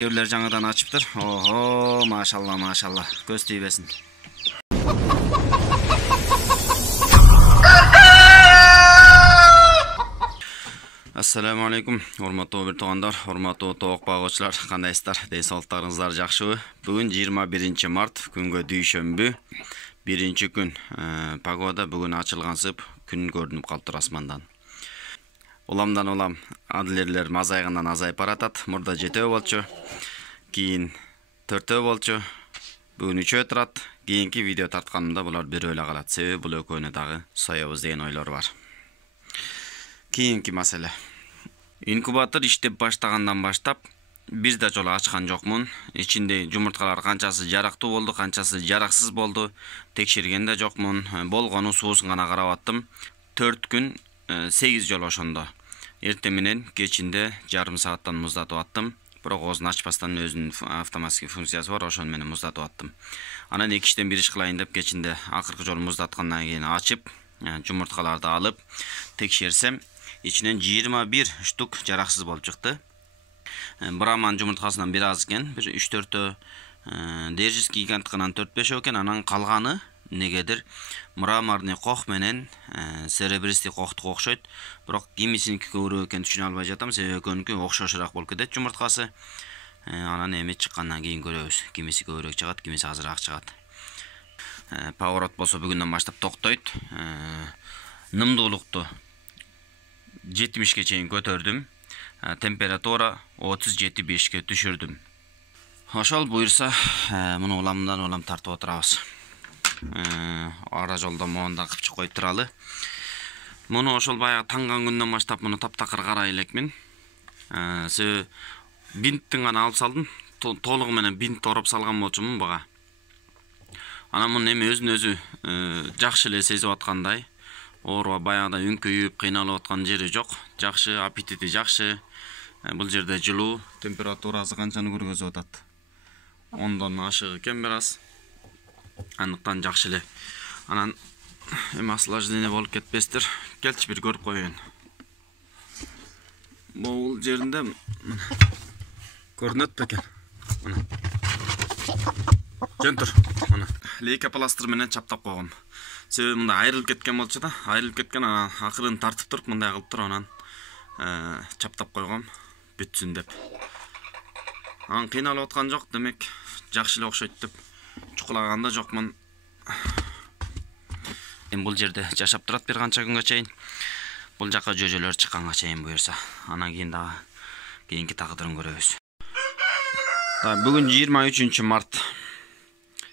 Evler жаңадан açıptır. Oho, maşallah maşallah. Göz tüybesin. Assalamu alaikum. Hormatly bir toğanдар, hormatly toğuk bagıçlar, kandaysızlar, densallıklarınızlar жақшыбы? Bugün 21 mart, күнгө дүйшөмбү. Birinci gün pagoda bugün açılgansып, күн көрүнүп калыптыр асмандан. Olamdan olam adillerler mazayğından azayıp baratat. Murda 7 bolçu. Keyin 4 bolçu. Bugün 3 turat. Keyinki video tartkanımda bular bir öyle kalat. Sebebi bu lököyne dağı sayabız deyen oylar var. Keyinki mesele. İnkubator işlep başlagandan başlap bir de jola açkan jokmun. İçinde jumurtkalar kançası jaraktуу boldu, kançası jaraksız boldu. Tekşirgende jokmun. Bolgonu suusun gana karap attım. 4 gün 8 jol oşondo. Erteminen keçinde жарым сааттан muzdатып attım. Бирок оозун ачпастан өзүнүн автоматик функциясы бар, ошону менен muzdатып attım. Анан 2-тен 1 иш кылайын деп keçinde акыркы жолу muzdатkandan кийин ачып, жумурткаларды алып текшерсем, ичинен 21 штук жараксыз болуп чыкты. Браман жумурткасынан бир аз экен, бир 3-4 держиский гигантканан 4-5 экен, анан калганы негедир мраморный кох менен серебристый коктук окшойт. Бирок кимисиники көбүрөөк экенин түшүнө албай жатам, себеби экөөнүкү окшошураак болуп кетет жумурткасы. Анан эми чыккандан кийин көрөбүз. Кимиси көбүрөөк чыгат, кимиси азыраак чыгат. Поворот болсо бүгүндөн баштап токтойт. Нымдуулукту 70ке чейин көтөрдүм. Температура 37-5ке түшүрдүм. Ошол буйрса, муну уламдан улам тартып отурабыз. Ара жолда моонда кыпчык коюп туралы. Муну ошол баягы танган күндөн баштап муну таптакыр карай элекмин. Бинттин гана алып салдым. Толугу менен бинт ороп салган болчумун бага. Анан муну эми өзүн өзү жакшы эле сезип аткандай. Ооруба баягыда үңкөйүп, кыйналып аткан жери жок. Жакшы, аппетити жакшы. Бул жерде жылуу, температурасы канчаны көргөзүп атат? 10дон ашык экен бир аз. Андыктан жакшы эле. Анан эми осложнение болуп кетпестир. Келчи бир көрүп коеюн. Бул жеринде көрүнөт бекен. Мына. Жөнтүр. Мына. Лейкопластыр менен чаптап койгом. Себеби мында айрылып кеткен болчу да. Айрылып кеткен, анан акырын тартып туруп мындай кылып туруп анан чаптап койгом, бүтсүн деп. Анан кыйналып аткан жок, демек жакшы эле окшойт деп чукулаганда жокмун. Эми бул жерде жашап турат бир канча күнгө чейин. Бул жакка жөжөлөр чыкканга чейин буюрса, анан кийин дагы кийинки тагдырын көрөбүз. Бүгүн 23 март.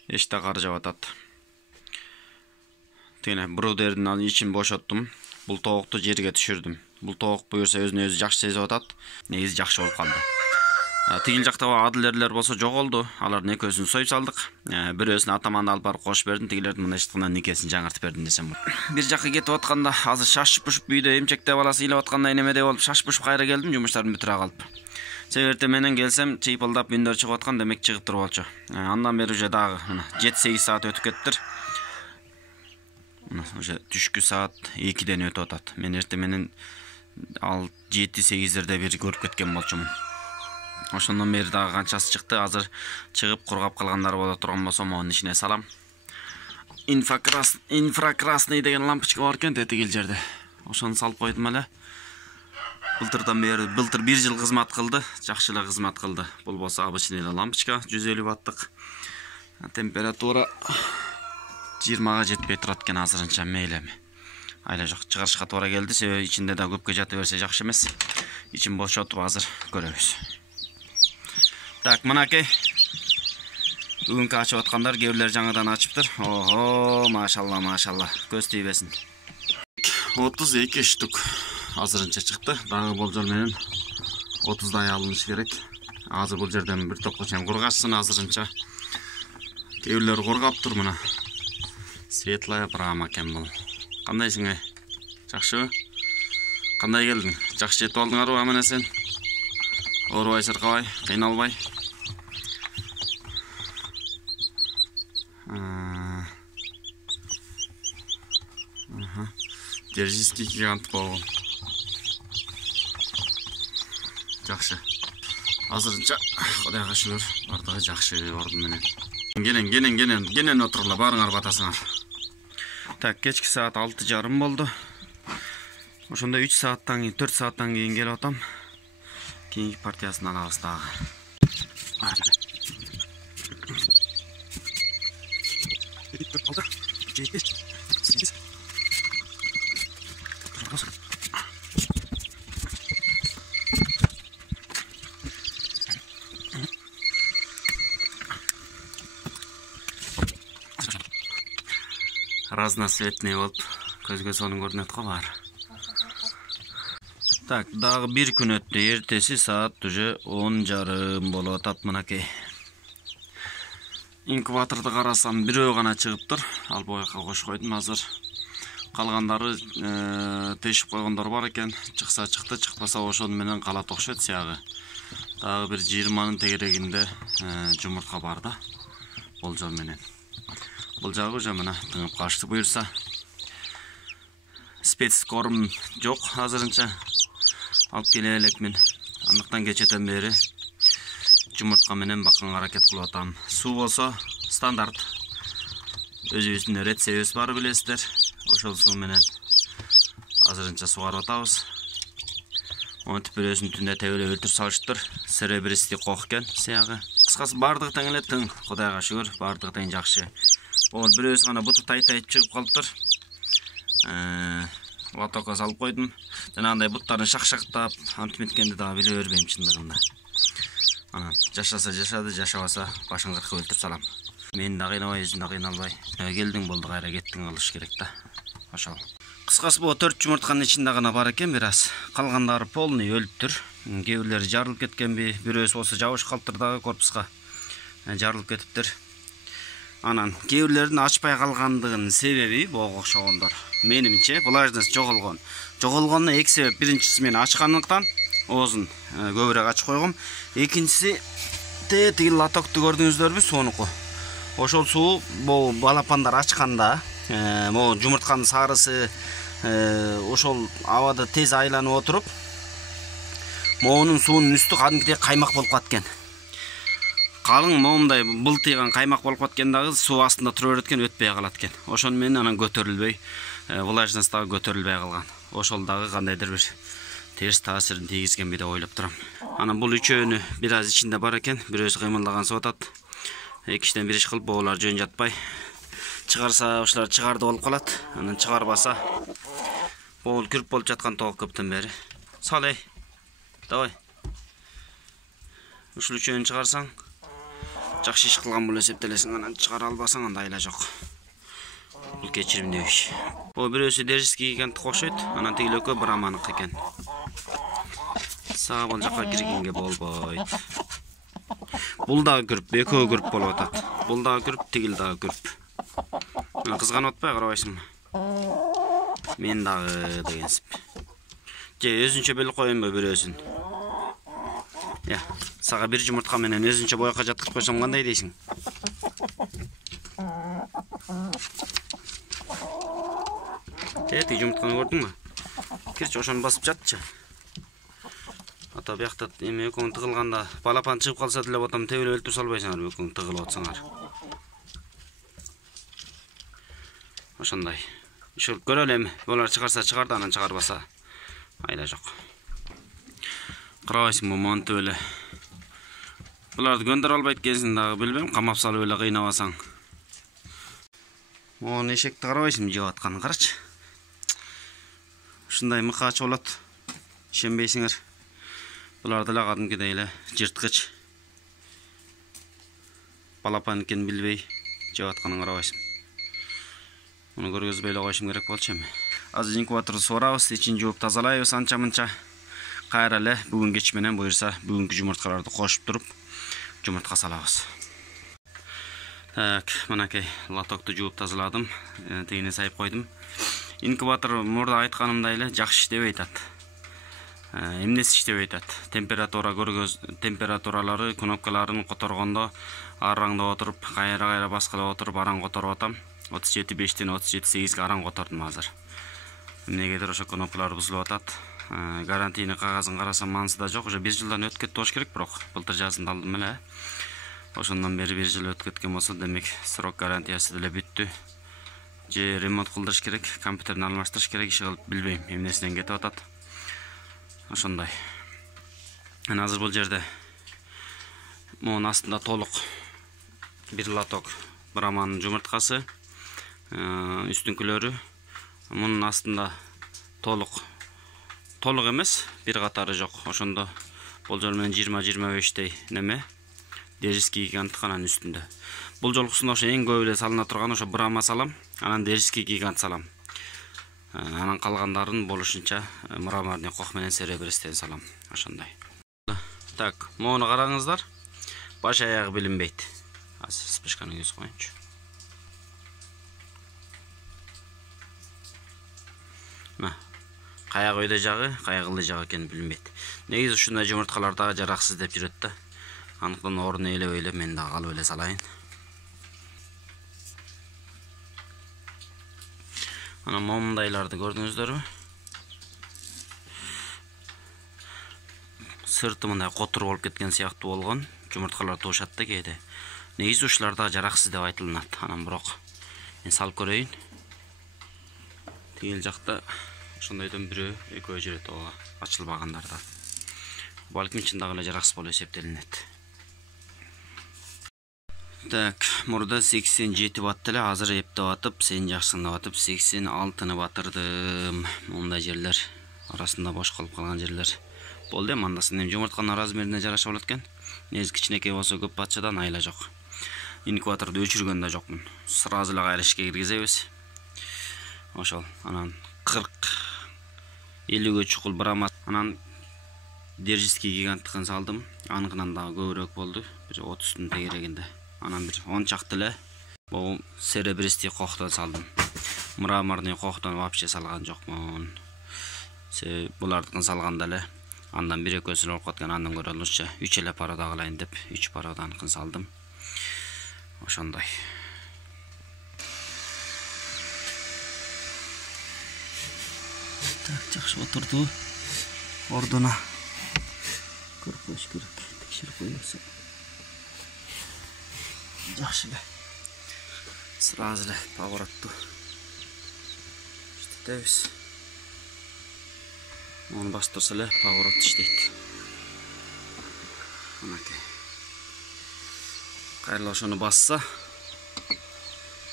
Эште кар жаап атат. Тene брудердин ичин бошоттум. Бул тоокто жерге түшүрдүм. Бул тоок буюрса өзүн өзү жакшы сезип атат. Негизи жакшы болуп калды. Тигил жакта адилерлер болсо жоголду. Алардын экөөсүн союп салдык. Бирөөсүн атаманды алып барып кошуп бердим. Тигилердин мына эчтикандан никесин жаңыртып бердим десем. Бир жакка кетип атканда азыр шашып-пушуп үйдө эмчекте баласы ыйлап аткандай немеде болуп шашып-пушуп кайра келдим, жумуштарым бүтүрө калып. Себерте менен келсем, чыйпылдап үндөр чыгып аткан, демек чыгып туруп болчу. Андан бери уже дагы 7-8 саат өтүп кеттир. Уже түшкү саат 2ден өтүп атат. Мен эрте менен ал 7-8дерде бир көрүп кеткен болчумун. Ошондон бери дагы канчасы чыкты. Азыр чыгып кургап калгандар боло турган болсо, монун ичине салам. Инфракрасный деген лампочка бар экен тетигил жерде. Ошону салып койдум эле. Былтырдан бери, былтыр 1 жыл кызмат кылды, жакшы эле кызмат кылды. Бул болсо обычный лампочка, 150 ваттык. Температура 20га жетпей турат экен азырынча, мейлеми. Айла жок, чыгарышка туура келди, себеби ичинде да көпкө жата берсе жакшы эмес. Ичин бошотуп азыр көрөбүз. Так, мынакей. Бүгүнкү ачып аткандар, кээбирлер жаңадан ачыптыр. Ого, машалла, машалла. Көз тийбесин. 32 штук азырынча чыкты. Дагы болжол менен 30дай алыныш керек. Азыр бул жерден бир топко чейин кургашсын азырынча. Кээбирлер кургаптыр мына. Светлая брама экен бул. Кандайсың ай? Жакшыбы? Кандай келдиң? Жакшы жетип алдыңарбы аман эсен? Оорубай, сыркабай, кыйналбай. Держиский гигант болгон. Жакшы. Азырынча Кудайга шүгүр, бардыгы жакшы ордун менен. Келен отурула, барыңар батасыңар. Так, кечки саат 6:30 болду. Ошондо 3 сааттан кийин, 4 сааттан кийин келип атам. Кийинки партиясын алабыз дагы. Разноцветный болуп, көзгө сонун көрүнөт го бар. Так, дагы бир күн өттү. Эртеси саат уже 10:30 болуп атат мынакей. Инкубаторду карасам, бирөө гана чыгыптыр. Ал боюка кошуп койдум азыр. Калгандары тешип койгондор бар экен. Чыкса чыкты, чыкпаса ошону менен калат окшойт сиягы. Дагы бир 20нын тегерегинде жумуртка бар да. Болжол менен. Бул жагы уже мына тыңып калышты буюрса. Спецкорм жок азырынча. Алып келе элекмин. Андыктан кечеден бери жумуртка менен бакканга аракет кылып атам. Суу болсо стандарт. Өзүбүздүн рецептибиз бар билесиздер. Ошол суу менен азырынча сугарып атабыз. Монтип бирөөсүн түндө тебелеп өлтүрүп салышыптыр. Серебристи кок экен сиягы. Кыскасы бардыгы тең эле тың. Кудайга шүгүр, бардыгы тең жакшы. Ол бирөөсү гана буту тайтайып чыгып калыптыр. Лотокко салып койдум. Жанагындай буттарын шакшактап, антиметкенди дагы биле бербейм чындыгында. Анан жашаса жашады, жашабаса башын кыркып өлтүрүп салам. Мен да кыйнабай, өзүң да кыйналбай. Келдиң болду, кайра кеттиң кылыш керек да. Ошол. Кыскасы бул 4 жумуртканын ичинде гана бар экен бир аз. Калгандары полный өлүптүр. Кээ бирлери жарылып кеткенби, бирөөсү болсо жабыш калыптыр дагы корпуска. Жарылып кетиптир. Анан кээ бирлердин ачпай калгандыгынын себеби бого окшогондор. Менимче влажность жоголгон. Жоголгонуна эки себеп. Биринчиси мен ачкандыктан оозун көбүрөөк ачып койгом. Экинчиси тиги лотокту көрдүңүздөрбү, суунуку. Ошол суу бул балапандар ачканда, могу жумуртканын сарысы ошол абада тез айланып отуруп, могунун суунун үстү кадимкидей каймак болуп калат экен. Калың момундай былтыйган каймак болуп калат дагы суу астында тура берет экен, өтпөй калат экен. Ошону менен анан көтөрүлбөй, влажность дагы көтөрүлбөй калган. Ошол дагы кандайдыр бир терс таасирин тийгизгенби деп ойлоп турам. Анан бул үчөөнү бир аз ичинде бар экен, бирөөсү кыймылдагансып атат. Экиштен бир иш кылып, боолар жөн жатпай. Чыгарса ошолар чыгарды болуп калат. Анан чыгарбаса боол күрүп болуп жаткан тоок көптөн бери. Сал эй. Давай. Ушул үчөөнү чыгарсаң жакшы иш кылган болуп эсептелесиң, анан чыгара албасаң анда айла жок. Бул кечиримдүү иш. Бул бирөөсү держиски кийгендик окшойт, анан тигилөккө браманык экен. Сага бул жакка киргенге болбойт. Бул дагы күрүп, экөө күрүп болуп атат. Бул дагы күрүп, тигил дагы күрүп. Кызганып атпай карабайсыңбы? Мен дагы дегенсип. Же өзүнчө бөлүп коеюнбу бирөөсүн? Я, сага бир жумуртка менен өзүнчө боякка жаткырып койсом кандай дейсиң? Тиги жумуртканы көрдүңбү? Кирчи, ошону басып жатчы. Ата биякта эме экөөң тыгылганда балапан чыгып калса деле батам тебелеп өлтүрүп салбайсыңар, экөөң тыгылып атсаңар. Ошондой. Ушул көрөлү эми, булар чыгарса чыгарды, анан чыгарбаса айла жок. Карабайсыңбы монтип эле. Буларды көндөрө албайт экенсиң дагы билбейм, камап салып эле кыйнабасаң. Могу эшекти карабайсыңбы жеп атканын карачы. Ушундай мыкач болот. Ишенбейсиңер. Булар деле кадимкидей эле жырткыч. Балапан экенин билбей жеп атканын карабайсың. Муну көргөзбөй эле койушум керек болчу эми. Азыр инкубаторду сугарабыз, ичин жууп тазалайбыз анча-мынча. Кайра эле бүгүн кеч менен буюрса бүгүнкү жумурткаларды кошуп туруп жумуртка салабыз. Так, мынакей лотокту жууп тазаладым, тигини сайып койдум. Инкубатор мурда айтканымдай эле жакшы иштебей атат. Эмнеси иштебей атат? Температуралары, кнопкаларын которгондо араңдап отуруп, кайра баскылап отуруп араң которуп атам. 37.5-тен 37.8-ге араң котордум азыр. Эмнегедир ошо кнопкалар бузулуп атат. гарантийный кагазын карасам мансыда жок. Уже 1 жылдан өтүп кетти болуш керек, бирок былтыр жазында алдым эле. Ошондон бери 1 жыл өтүп кеткен болсо, демек срок гарантиясы деле бүттү. Же ремонт кылдырыш керек, компьютерин алмаштырыш керек, иши кылып билбейм, эмнесинен кетип атат. Ошондой. Азыр бул жерде монун астында толук бир лоток браманын жумурткасы, үстүнкүлөрү. Мунун астында толук эмес, бир катары жок. Ошондо болжол менен 20-25 неме дежиский гигант анын үстүндө. Бул жолкусунда ошо эң көп эле салына турган ошо брама салам, анан дежиский гигант салам. Анан калгандарын болушунча мраморный кох менен серебристен салам. Ошондой. Так, мону караңыздар. Баш аягы билинбейт. Азыр спешканы көз коюнчу. Каяк өйдө жагы, каяк ылдый жагы экени билинбейт. Негизи ушундай жумурткалар дагы жараксыз деп жүрөт да. Аныкtan орун элеп мен дагы алып эле салайын. Ana momundайларды көрдүңүздөрбү? Сырты мындай котур болуп кеткен сыяктуу болгон. Жумурткалар туушат да кээде. Негизи ушулар дагы жараксыз деп айтылынат. Анан бирок мен салып көрөйүн. Тигил жакта ошондойдон бирөө, экөө жүрөт ого ачылбагандарда. Балким чындагы эле жараксыз болуп эсептелинет. Так, мурда 87 ватт эле, азыр эптеп атып, сен жакшысыңдап атып 86-ны батырдым. Мындай жерлер арасында бош калып калган жерлер болду. Андасын эми жумуртканын размерине жараша болот экен. Негизи кичинекей болсо көп батчадан айла жок. Инкубаторду өчүргөн да жокмун. Сразу эле кайра ишке киргизебиз. Ошол, анан 40-50 чукул брама, анан дежиский гиганттыкын салдым. Аныкынан дагы көбүрөөк болду. Бир 30-тун тегерегинде. Анан бир 10 чакты эле бул серебристый коктон салдым. Мраморный коктон вообще салган жокмун. Булардыкын салганда эле андан 1-2 болуп каткан, андан көрө лучше 3 эле парада кылайын деп 3 параданыкын салдым. Ошондой. Так, жакшы отурду. Ордуна көрүп коюш керек. Текшерип коюлса. Жакшы эле. Сразу эле поворотду иштетебиз. Onu басып турса эле поворот иштейт. Анакей. Кайрылып ошону басса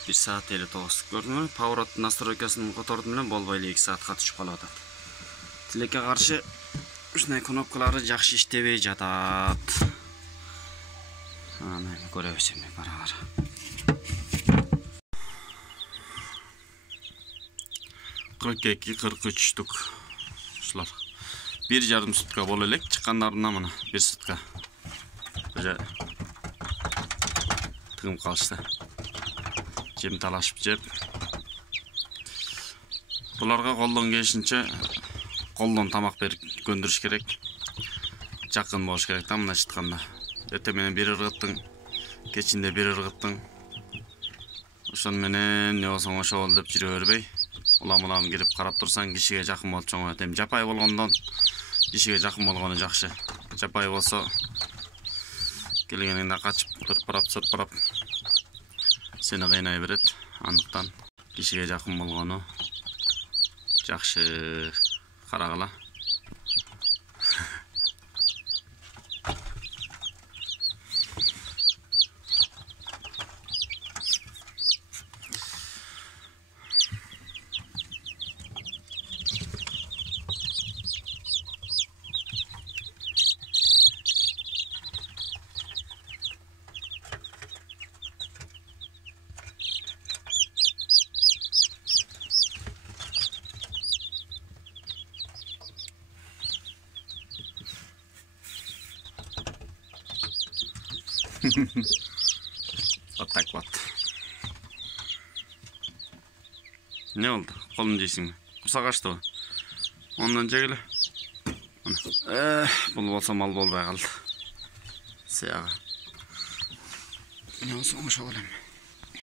1 саат эле тогуз. Көрдүңүзбү? Повороттун настройкасын котордум менен болбой эле 2 саатка түшүп калып атат. Тилекке каршы ушундай кнопкалары жакшы иштебей жатат. Аны көрөбүз эми бара-бара. Кырк 43 штук. Ушулар 1,5 сутка боло элек, чыккандарына мына 1 сутка. Уже тыгым калышты. Жем талашып жеп. Буларга колдон келишинче колдон тамак берип көндүрүш керек. Жакын болуш керек да мына чытканда. Эртең менен бир ыргыттың, кечинде бир ыргыттың. Ошон менен не болсоң ошол деп жүрө бербей, улам кирип карап турсаң, кишиге жакын болуп чоңоет. Эми жапай болгондон кишиге жакын болгону жакшы. Жапай болсо келгениңде качып, тырпырап, сырпырап сени кыйнай берет. Андыктан кишиге жакын болгону жакшы. Карагыла. Вот так вот. Ne oldu? Kolunu jeysiň mi? Kusa kaçtı o. Ondan jegile. Bul bolsa mal bolbay kaldı. Siyaga. Ne olsa omuş olalım.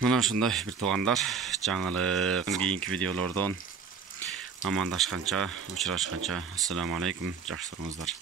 Mına şunday bir toğanlar. Жаңылык kийинки videolardan Амандашқанша, ұшырашқанша. Ассаламу алейкум. Жақсы тұрыңыздар.